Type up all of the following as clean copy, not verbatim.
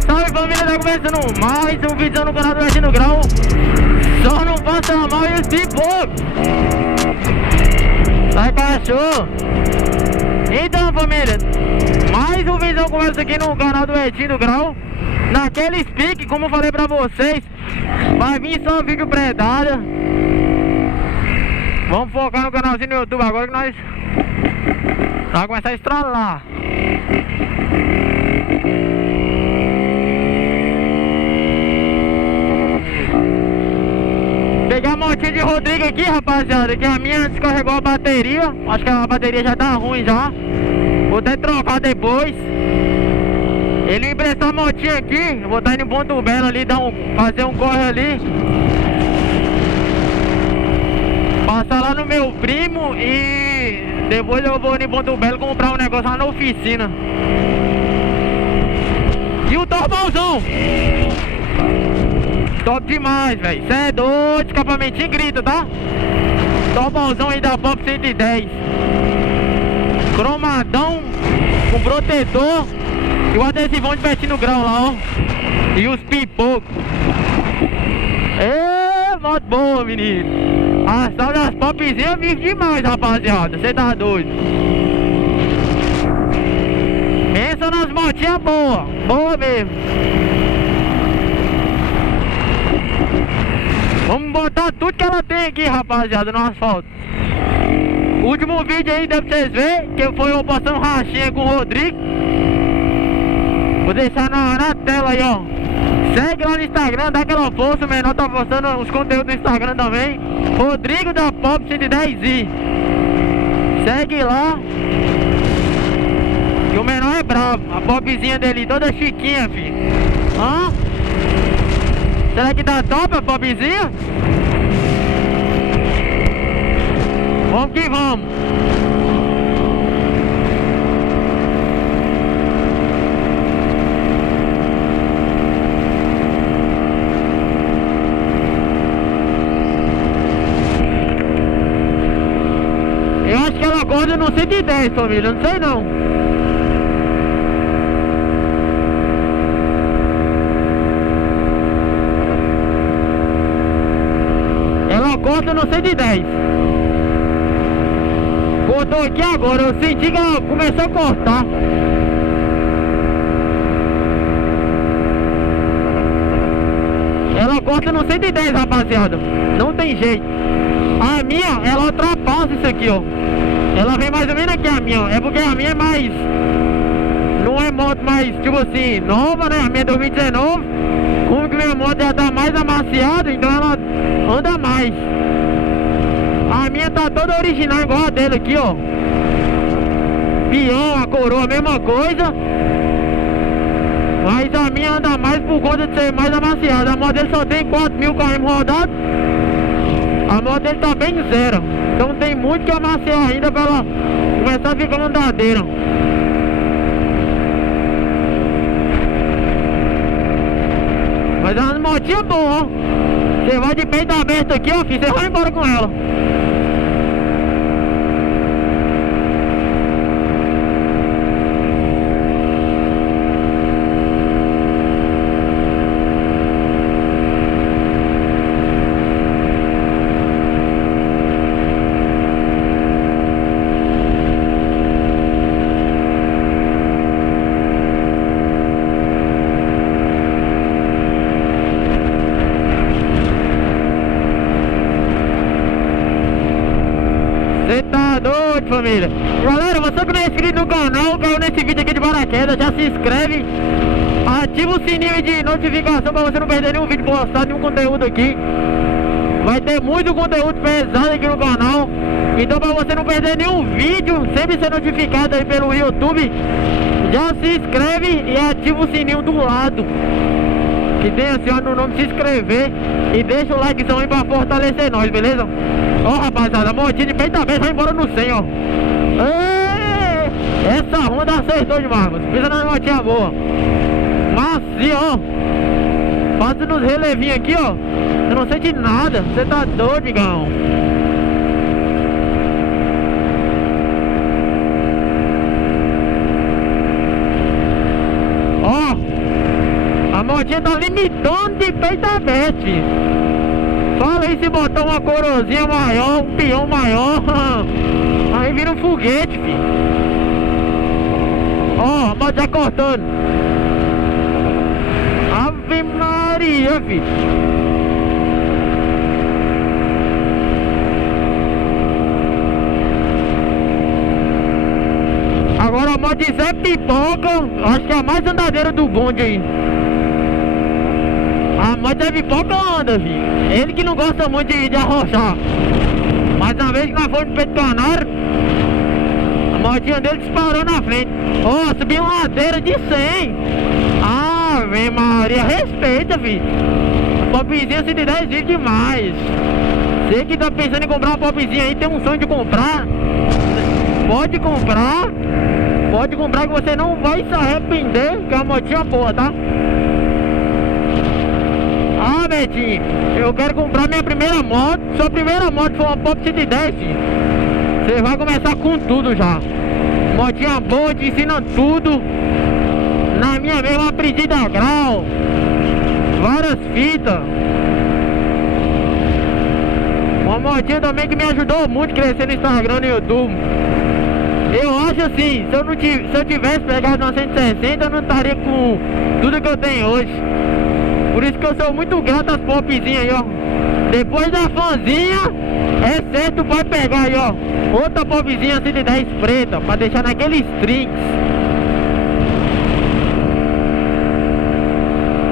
Salve família, tá começando mais um vídeo no canal do Veste no Grau. Só não passa mal e esse pouco. Sai cachorro. Então família, mais um vídeo começa aqui no canal do Veste no Grau. Naquele speak, como eu falei pra vocês, vai vir só um vídeo predada. Vamos focar no canalzinho do YouTube agora que nós vamos começar a estralar. Peguei a motinha de Rodrigo aqui, rapaziada, que a minha descarregou a bateria. Acho que a bateria já tá ruim já. Vou até trocar depois. Ele me emprestou a motinha aqui. Eu vou estar indo em Ponto Belo ali, fazer um corre ali. Passar lá no meu primo e depois eu vou em Ponto Belo comprar um negócio lá na oficina. E o Torbãozão! Top demais, velho. Cê é doido, escapamentinho grita, tá? Torbãozão aí da Pop 110. Cromadão com protetor. E o adesivão de Veste no Grau lá, ó. E os pipocos. Ê, moto boa, menino. A sal das popzinhas vive demais, rapaziada. Cê tá doido. Pensa nas motinhas boas. Boa mesmo. Vamos botar tudo que ela tem aqui, rapaziada, no asfalto. O último vídeo aí deve vocês verem, que foi eu postando rachinha com o Rodrigo. Vou deixar na tela aí, ó. Segue lá no Instagram, dá aquela força, o menor tá postando os conteúdos no Instagram também. Rodrigo da Pop 110i. Segue lá. E o menor é bravo. A popzinha dele toda chiquinha, filho. Hã? Será que tá top a popzinha? Vamos que vamos. Eu acho que ela acorda no 110, família, eu não sei não. Corta no 110. Cortou aqui agora, eu senti que ela começou a cortar. Ela corta no 110, rapaziada. Não tem jeito. A minha, ela ultrapassa isso aqui, ó. Ela vem mais ou menos aqui a minha, ó. É porque a minha é mais... Não é moto mais, tipo assim, nova, né? A minha é 2019. Como que minha moto já tá mais amaciada, então ela anda mais. A minha tá toda original igual a dele aqui, ó. Pião, a coroa, a mesma coisa. Mas a minha anda mais por conta de ser mais amaciada. A moto dele só tem 4.000 km rodados. A moto dele tá bem zero. Então tem muito que amaciar ainda pra ela começar a ficar andadeira. Mas é uma motinha boa, ó. Você vai de peito aberto aqui, ó, filho, você vai embora com ela. Você tá doido, família. Galera, você que não é inscrito no canal, caiu nesse vídeo aqui de paraquedas, já se inscreve. Ativa o sininho de notificação pra você não perder nenhum vídeo postado, nenhum conteúdo aqui. Vai ter muito conteúdo pesado aqui no canal. Então pra você não perder nenhum vídeo, sempre ser notificado aí pelo YouTube, já se inscreve e ativa o sininho do lado. Que tem assim, ó, no nome, se inscrever. E deixa o likezão aí pra fortalecer nós, beleza? Ó, rapaziada, a motinha de peito aberto vai embora no 100, ó. Ei, essa Honda acertou demais, mano. Pisa na motinha boa. Macia, ó. Passa nos relevinhos aqui, ó. Você não sente nada. Você tá doido, migão. motinha tá limitando de peito aberto, filho. Fala aí se botar uma corozinha maior, um peão maior, aí vira um foguete, filho. Ó, a moto já cortando. Ave Maria, filho. Agora a moto de Zé Pipoca, acho que é a mais andadeira do bonde aí. A moto Zé Pipoca anda, filho. Ele que não gosta muito de arrochar. Mas uma vez que nós fomos no Peito Canário, a motinha dele disparou na frente. Ó, subiu uma ladeira de 100. Ave Maria, respeita, filho. Popzinha 110 vive demais. Você que tá pensando em comprar uma popzinha aí, tem um sonho de comprar, pode comprar. Pode comprar que você não vai se arrepender, que é uma motinha boa, tá? Ah, Betinho, eu quero comprar minha primeira moto. Sua primeira moto foi uma Pop 110, filho. Você vai começar com tudo já. Motinha boa, te ensina tudo. Na minha mesma aprendi da grau. Várias fitas. Uma motinha também que me ajudou muito a crescer no Instagram e no YouTube. Eu acho assim, se eu tivesse pegado uma 160, eu não estaria com tudo que eu tenho hoje. Por isso que eu sou muito grato às popzinhas aí, ó. Depois da fanzinha, é certo, pode pegar aí, ó. Outra popzinha 110 preta, pra deixar naqueles trinks.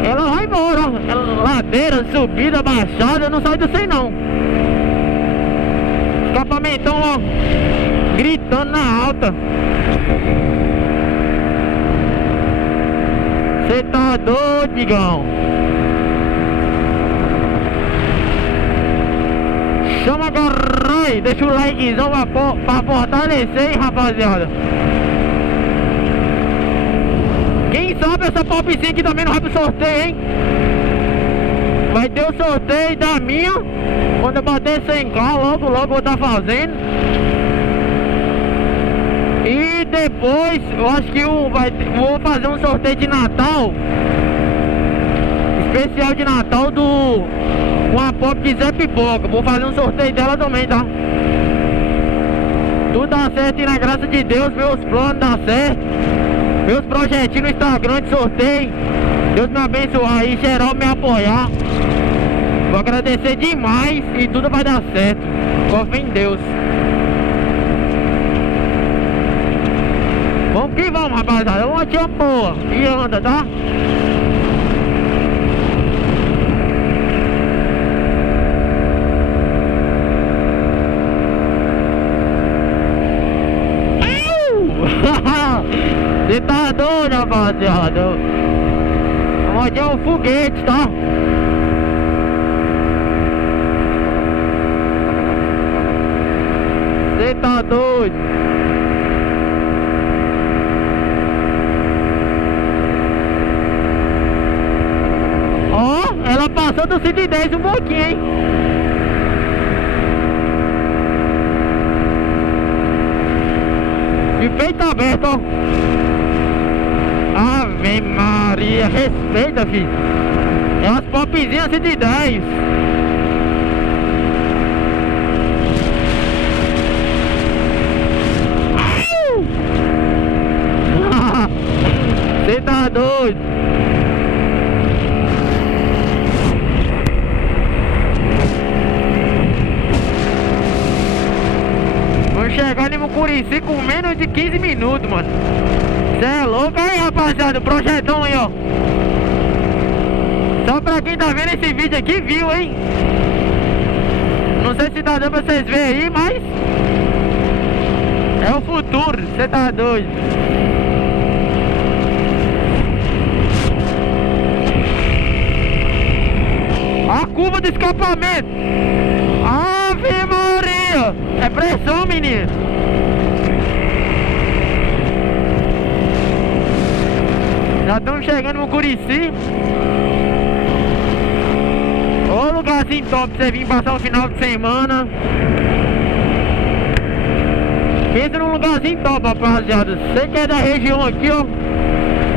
Ela vai embora, ó. Ela, ladeira, subida, baixada, não sai do 100 não. Escapamentão, ó, gritando na alta. Cê tá doido, digão. Chama agora aí, deixa o likezão pra fortalecer, hein, rapaziada. Quem sabe essa popzinha aqui também não vai pro sorteio, hein? Vai ter o sorteio da minha. Quando eu bater 100k, logo eu vou estar fazendo. E depois, eu acho que vou fazer um sorteio de Natal. Especial de Natal com a Pop de Zé Pipoca. Vou fazer um sorteio dela também, tá? Tudo dá certo e na graça de Deus, meus planos dá certo. Meus projetinhos no Instagram de sorteio. Deus me abençoar aí, geral me apoiar. Vou agradecer demais e tudo vai dar certo. Confio em Deus. Vamos que vamos, rapaziada. Uma tia boa e anda, tá? Você tá doido, rapaziada? A motinha é um foguete, tá? Você tá doido? Ó, ela passou do 110 um pouquinho, hein? De peito aberto, ó. Ave Maria, respeita, filho. É umas popzinhas 110. Você tá doido? Vamos chegar em Mucurici com menos de 15 minutos, mano. Cê é louco aí, rapaziada, o projetão aí, ó. Só pra quem tá vendo esse vídeo aqui, viu, hein? Não sei se tá dando pra vocês verem aí, mas é o futuro, cê tá doido. A curva do escapamento. Ave Maria. É pressão, menino. Já estamos chegando no Mucurici. Ô lugarzinho top pra você vir passar o final de semana. Pensa num lugarzinho top, rapaziada. Você que é da região aqui, ó.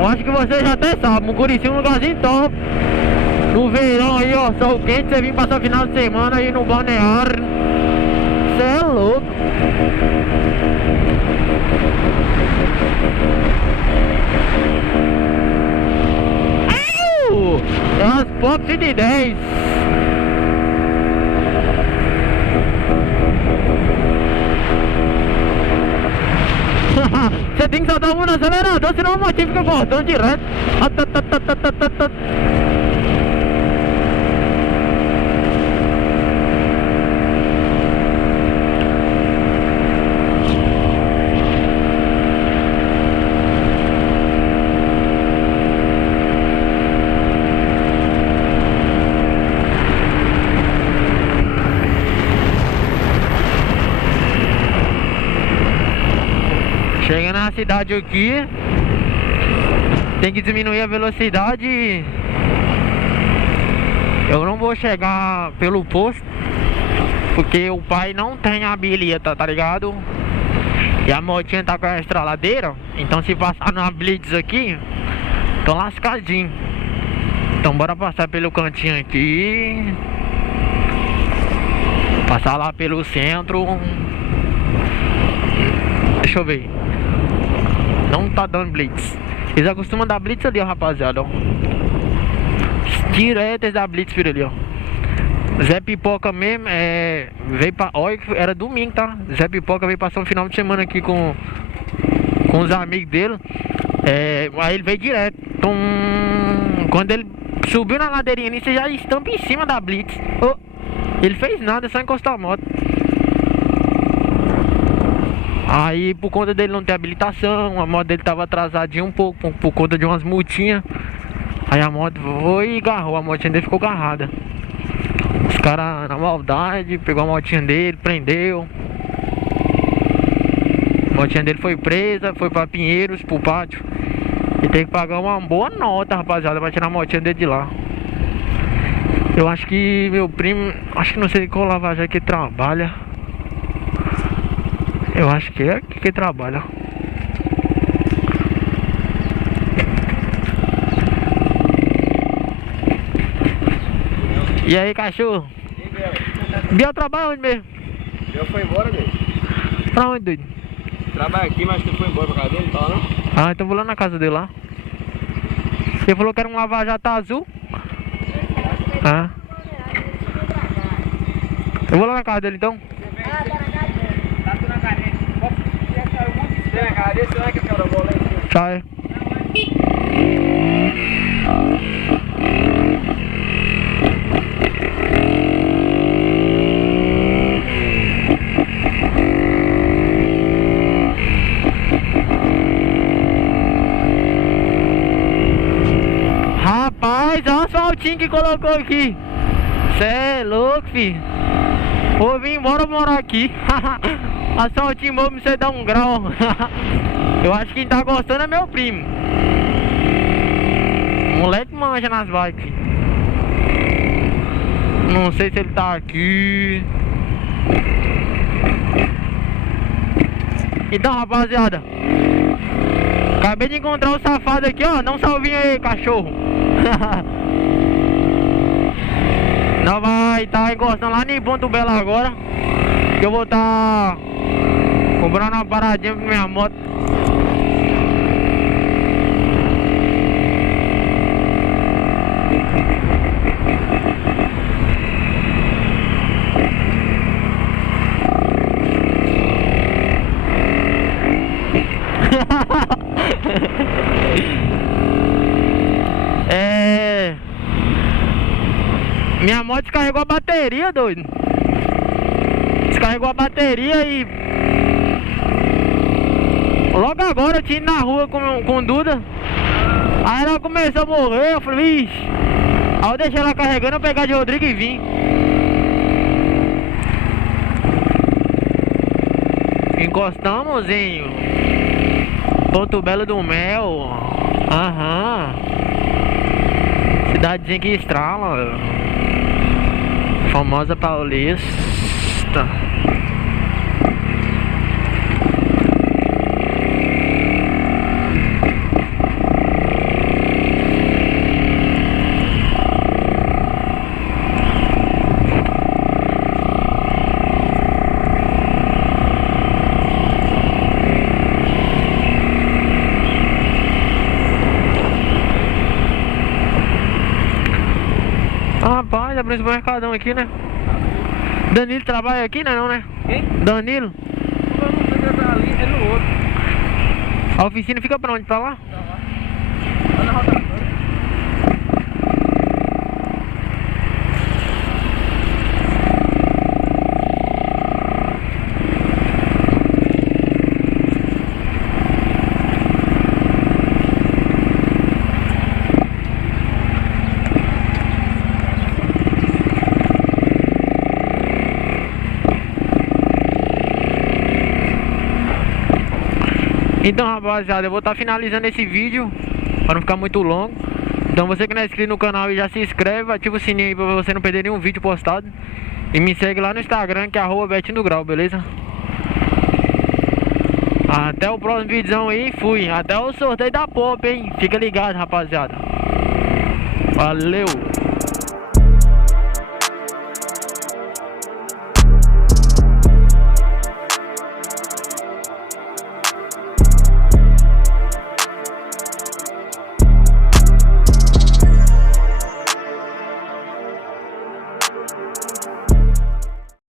Eu acho que você já até sabe, Mucurici é um lugarzinho top. No verão aí, ó, sol quente, você vir passar o final de semana aí no balneário. Você é louco. Transport de 10. Você tem que soltar o mundo no acelerador, senão o motivo fica cortando direto. Chega na cidade aqui, tem que diminuir a velocidade. Eu não vou chegar pelo posto, porque o pai não tem a bilheta, tá ligado? E a motinha tá com a estraladeira, então se passar na blitz aqui, tô lascadinho. Então bora passar pelo cantinho aqui, passar lá pelo centro. Deixa eu ver. Não tá dando blitz. Eles acostumam dar blitz ali, ó, rapaziada, ó. Direto eles dão blitz por ali, ó. Zé Pipoca mesmo, veio pra... Olha, era domingo, tá? Zé Pipoca veio passar um final de semana aqui com os amigos dele. Aí ele veio direto. Então, quando ele subiu na ladeirinha ali, você já estampa em cima da blitz. Oh, ele fez nada, só encostou a moto. Aí, por conta dele não ter habilitação, a moto dele tava atrasadinha um pouco, por conta de umas multinhas. Aí a moto foi e agarrou, a motinha dele ficou agarrada. Os caras, na maldade, pegou a motinha dele, prendeu. A motinha dele foi presa, foi pra Pinheiros, pro pátio. E tem que pagar uma boa nota, rapaziada, pra tirar a motinha dele de lá. Eu acho que meu primo, acho que não sei qual lavagem que trabalha. Eu acho que é aqui que trabalha. E aí, cachorro? E Biel? Biel trabalha onde mesmo? Biel foi embora, doido. Pra onde, doido? Trabalha aqui, mas tu foi embora pra casa dele, tá não? Ah, então vou lá na casa dele lá. Ele falou que era um lava-jato azul. Ah. Eu vou lá na casa dele então. Tchau. Rapaz, olha o asfaltinho que colocou aqui. Cê é louco, fi. Vou vir embora morar aqui. Asfaltinho novo, você dá um grau. Eu acho que quem tá gostando é meu primo. O moleque manja nas bikes. Não sei se ele tá aqui. Então, rapaziada, acabei de encontrar o safado aqui, ó. Dá um salvinho aí, cachorro. Nós vai estar encostando lá em Ponto Belo agora. Que eu vou estar comprando uma paradinha pra minha moto. Minha moto descarregou a bateria, doido. Descarregou a bateria e... Logo agora eu tinha ido na rua com Duda. Aí ela começou a morrer, eu falei, vixe. Aí eu deixei ela carregando, eu pegar de Rodrigo e vim. Encostamos em Ponto Belo do Mel. Aham. Cidadezinha que estrala. Famosa paulista. nós, abrimos o mercadão aqui, né? Danilo trabalha aqui, né? Não, né? Quem? Danilo. Eu não sei que tá ali, é no outro. A oficina fica pra onde? Pra lá? Tá lá. Tá na rotatória. Então, rapaziada, eu vou estar finalizando esse vídeo para não ficar muito longo. Então você que não é inscrito no canal e já se inscreve, ativa o sininho aí para você não perder nenhum vídeo postado. E me segue lá no Instagram, que é @BetinhoDoGrau, beleza? Até o próximo vídeo aí, fui. Até o sorteio da Pop, hein? Fica ligado, rapaziada. Valeu!